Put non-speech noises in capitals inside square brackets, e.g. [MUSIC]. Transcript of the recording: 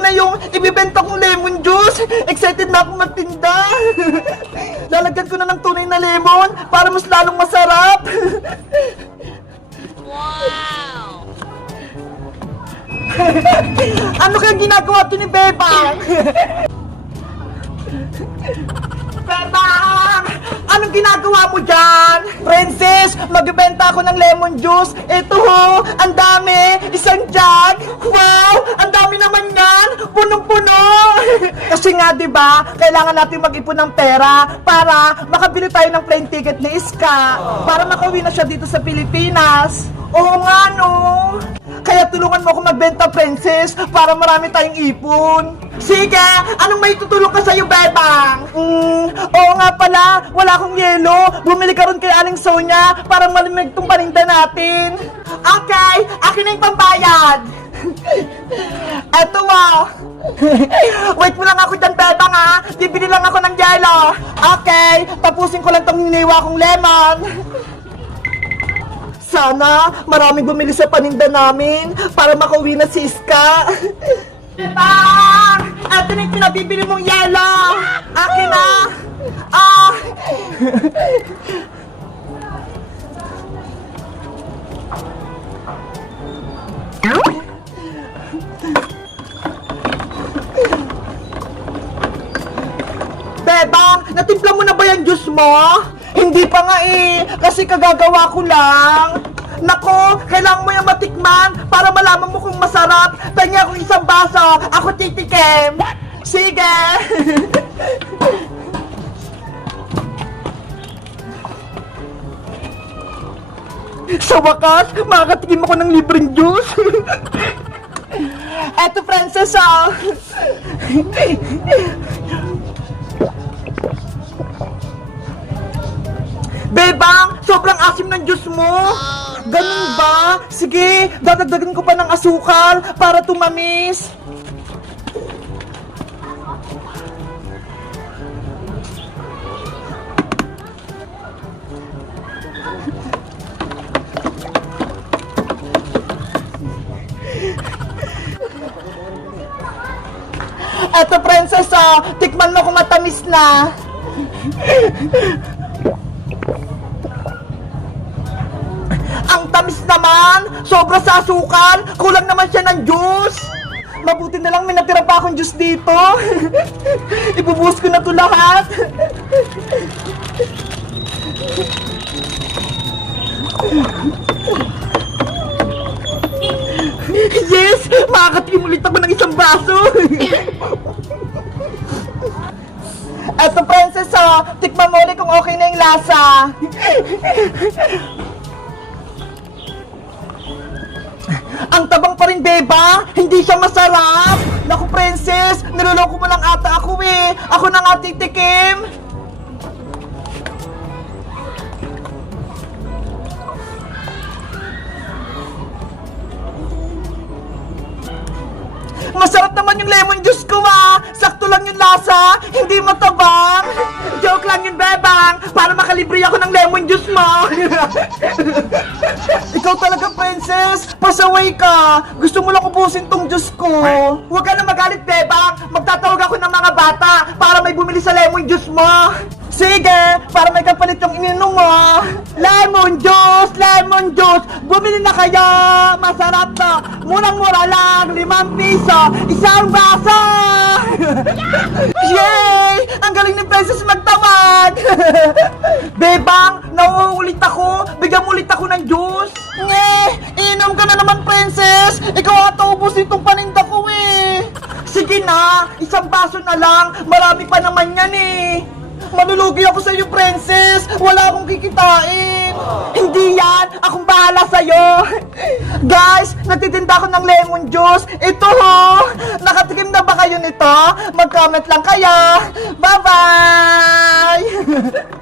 na yung ibibenta kong lemon juice. Excited na akong magtinda. [LAUGHS] Lalagyan ko na ng tunay na lemon para mas lalong masarap. Wow! [LAUGHS] ano kaya ginagawa to ni Bebang? [LAUGHS] Bebang! Anong ginagawa mo dyan? Princess, magbibenta ako ng lemon juice. Ito ho, ang dami. Isang jug. Wow, ang dami naman yan. Punong-puno. [LAUGHS] Kasi nga, di ba, kailangan natin mag-ipon ng pera para makabili tayo ng plane ticket ni Iska. Para makauwi na siya dito sa Pilipinas. Oo nga, no. Kaya tulungan mo ako magbenta, princess, para marami tayong ipon. Sige, anong may tutulong ka sa'yo, Bebang? Mm, pala, wala akong yelo. Bumili ka ron kay Aling Sonia para malimig tong paninda natin. Okay, akin na yung pambayad. [LAUGHS] Eto mo. [LAUGHS] Wait mo lang ako dyan, Bebang, ha? Bibili lang ako ng yelo. Okay, tapusin ko lang tong hiniwa kong lemon. [LAUGHS] Sana maraming bumili sa paninda namin para makauwi na si Iska. Bang! Ito na yung pinabibili mong yelo! Akin na! Ah! Bebang, natimpla mo na ba yung juice mo? Hindi pa nga eh, kasi kagagawa ko lang. Nako, kailangan mo yung matikman para malaman mo kung masarap. Tanya akong isang baso, ako titikim. Sige. [LAUGHS] Sa wakas, makakatikim ako ng libreng juice. Eto, Princess, ah. Bebang, sobrang asim ng juice mo. Ganun ba? Sige, dadagdagan ko pa ng asukal para tumamis. Eto, princess, ah, tikman mo kung matamis na. Ang tamis naman! Sobra sa asukal! Kulang naman siya ng juice! Mabuti na lang may natira pa akong juice dito! [LAUGHS] Ibubuhos ko na to lahat! [LAUGHS] Yes! Makakatikim ulit ako ng isang baso! [LAUGHS] Eto, princess, oh, tikman mo ulit kung okay na yung lasa. [LAUGHS] Ang tabang pa rin, beba! Hindi siya masarap! Naku, princess! Niloloko mo lang ata ako eh! Ako na nga titikim! Masarap naman yung lemon juice ko ah! Sakto lang yung lasa! Hindi matabang! Joke lang yun, bebang! Para makalibre ako ng lemon juice mo! [LAUGHS] Ikaw talaga, princess! Pasaway ka! Gusto mo lang ubusin tong juice ko! Huwag ka na magalit, bebang! Magtatawag ako ng mga bata para may bumili sa lemon juice mo! Sige! Para may kapalit yung ininom mo! Lemon juice! Bumili na kayo! Masarap to! Murang-mura lang! Limang piso! Isang baso! Yay! Ang galing ni Princess magtawag! [LAUGHS] Bebang, nauulit ako! Bigyan ulit ako ng juice! Nge! Inom ka na naman, Princess! Ikaw ata ubusin tong paninda ko eh! Sige na! Isang baso na lang! Marami pa naman yan eh! Malulugi ako sa iyo, princess! Wala akong kikitain! Hindi yan! Akong bahala sa'yo! Guys, nagtitinda ako ng lemon juice! Ito ho! Nakatikim na ba kayo nito? Mag-comment lang kayo! Bye-bye! [LAUGHS]